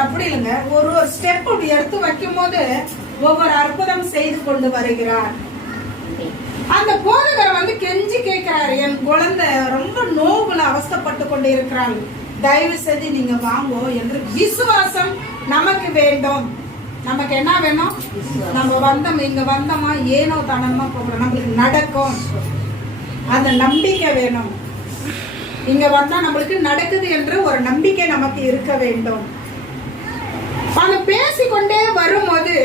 போதகர் அப்படி இல்லைங்க, ஒரு ஸ்டெப் எடுத்து வைக்கும் போது ஒவ்வொரு அற்புதம் செய்து கொண்டு வருகிறார். அந்த போதகர் வந்து கெஞ்சி கேட்கிறாரு, என் குழந்தை ரொம்ப நோவுல அவஸ்தைப்பட்டு கொண்டு இருக்கிறாள், தயவு செய்து நீங்க வாங்கோ என்று. விசுவாசம் நமக்கு வேண்டும். நமக்கு என்ன வேணும்? நம்ம வந்தோம், இங்க வந்தோமா ஏனோ தானமா போகிறோம், நம்மளுக்கு நடக்கும் அந்த நம்பிக்கை வேணும். இங்க வந்தா நம்மளுக்கு நடக்குது என்ற ஒரு நம்பிக்கை நமக்கு இருக்க வேண்டும். அந்த பேசிக்கொண்டே வரும்போது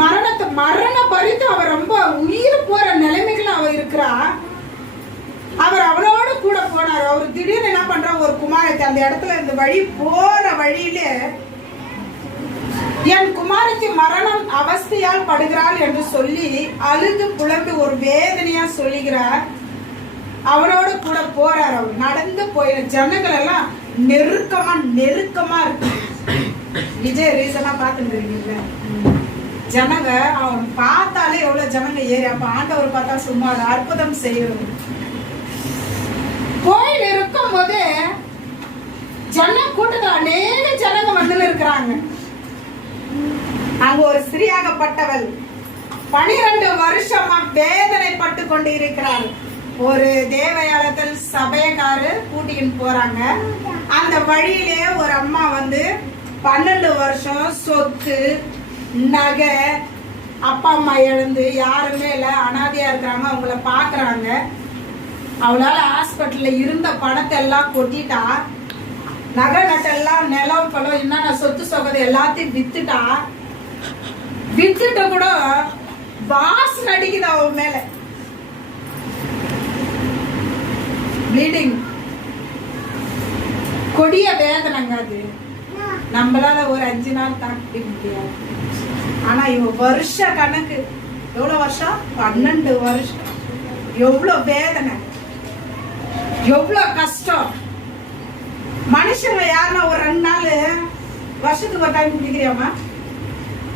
மரண பறித்து அவர் ரொம்ப உயிர் போற நிலைமைகள் அவ இருக்கிறா. அவர் அவளோடு கூட போனார். அவர் திடீர்னு என்ன பண்ற, ஒரு குமாரத்தை அந்த இடத்துல இந்த வழி போற வழியில என் குமாரத்தி மரணம் அவஸ்தையால் படுகிறாள் என்று சொல்லி அழுது புலம்பி ஒரு வேதனையா சொல்லுகிறார். அவரோடு கூட போறார். அவர் நடந்து போயிட ஜனங்கள் எல்லாம் நெருக்கமா இருக்கு. விஜய் ரீசனா பாத்துருக்கீங்களா? ஜனங்க அவன் பார்த்தாலே எவ்வளவு ஜனங்க ஏறி, அப்ப ஆண்டவர் பார்த்தா சும்மா அற்புதம் செய்யறது. கோயில் இருக்கும் போது ஜன கூட்டத்தில் அநேக ஜனங்க வந்து இருக்கிறாங்க. அங்க ஒரு ஸ்திரீயாகப்பட்டவள் 12 வருஷமா வேதனைப்பட்டு கொண்டு இருக்கிறாள். ஒரு தேவாலயத்தில் சபையக்காரு கூட்டின்னு போறாங்க. அந்த வழியிலே ஒரு அம்மா வந்து 12 வருஷம் சொத்து நகை, அப்பா அம்மா இழந்து யாருமே இல்லை, அனாதையா இருக்கிறாங்க. அவங்கள பாக்குறாங்க. அவளால ஹாஸ்பிட்டல்ல இருந்த பணத்தை எல்லாம் கொட்டிட்டா, நகை நட்டெல்லாம் நிலம் பழம் என்னென்ன சொத்து சொகதை எல்லாத்தையும் வித்துட்டா. வித்துட்டு கூட வாசனை அடிக்குது அவ மேல, ப்ளீடிங், கொடிய வேதனைங்க அது. நம்மளால ஒரு 5 நாள் தாண்டி முடியாது. ஆனா இவ வருஷ கணக்கு, எவ்வளவு வருஷம்? 12 வருஷம். எவ்வளவு வேதனை, எவ்வளவு கஷ்டம். மனுஷங்க யாருன்னா ஒரு 2 நாள், வருஷத்துக்கு ஒரு டைம் குளிக்கிறியாமா?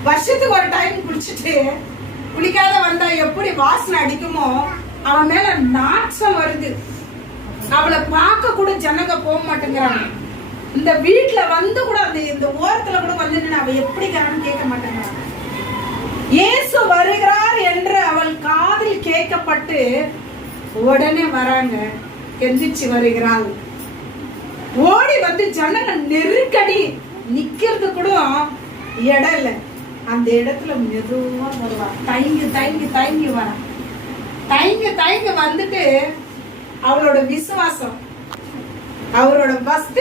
வருஷத்துக்கு ஒரு டைம் குளிச்சுட்டு குளிக்காத வந்தா எப்படி வாசனை அடிக்குமோ, அவன் மேல நாட்டம் வருது. அவளை பார்க்க கூட ஜனங்க போக மாட்டேங்கிறாங்க. இந்த வீட்டுல வந்து கூட இந்த ஓரத்துல கூட வந்து அவ எப்படி கேட்க மாட்டேங்கிறாங்க. இயேசு வருகிறார் என்று அவள் காதில் கேட்கப்பட்டு உடனே வராங்க. எந்திரிச்சு வருகிறாள். ஓடி வந்து ஜனங்க நெருக்கடி நிக்கிறது கூட இடம் இல்லை. அந்த இடத்துல மெதுவா வருவா. தயங்கி வர, தயங்கி வந்துட்டு அவளோட விசுவாசம், அவரோட பக்தி